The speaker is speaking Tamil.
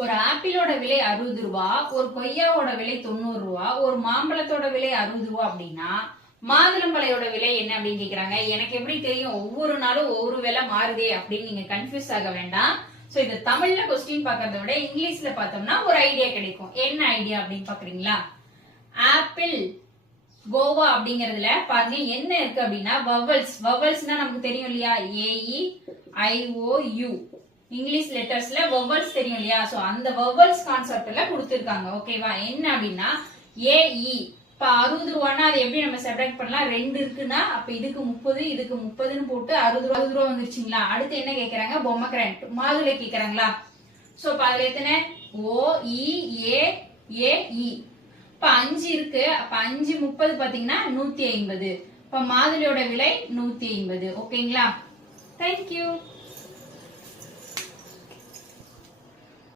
ஒரு ஆப்பிளோட விலை 60 ரூபா, ஒரு கொய்யாவோட விலை 90 ரூபா, ஒரு மாம்பழத்தோட விலை 60 ரூபா அப்படின்னா மாதுளம்பழையோட விலை என்ன அப்படின்னு கேக்குறாங்க. எனக்கு எப்படி தெரியும், ஒவ்வொரு நாளும் ஒவ்வொரு விலை மாறுதே அப்படின்னு நீங்க கன்ஃபியூஸ் ஆக வேண்டாம். சோ இது தமிழ்ல கொஸ்டின் பாக்குறத விட இங்கிலீஷ்ல பார்த்தோம்னா ஒரு ஐடியா கிடைக்கும். என்ன ஐடியா அப்படின்னு பாக்குறீங்களா? ஆப்பிள் கோவா அப்படிங்கறதுல பாருங்க என்ன இருக்கு அப்படின்னா வவல்ஸ். வவல்ஸ்னா நமக்கு தெரியும் இல்லையா, AEIOU இங்கிலீஷ் லெட்டர்ஸ்ல வவல்ஸ் தெரியும் இல்லையா. சோ அந்த வவல்ஸ் கான்செப்ட்ல கொடுத்திருக்காங்க. ஓகேவா? என்ன அப்படின்னா AE இப்ப 60 ரூபான்னா அது எப்படி நம்ம செப்பரேட் பண்ணலாம்? 2 இருக்குன்னா அப்ப இதுக்கு 30 இதுக்கு 30ன்னு போட்டு 60 ரூபா வந்துருச்சுங்களா. அடுத்து என்ன கேக்குறாங்க? பொம்மக்ராண்ட் மாதுளை கேக்குறாங்களா. சோ இப்ப அதுல எத்தனை OEAAE. இப்ப 5 இருக்கு. அப்ப 5 30 பாத்தீங்கன்னா 150. இப்ப மாதுளையோட விலை 150. ஓகேங்களா? தேங்க்யூ.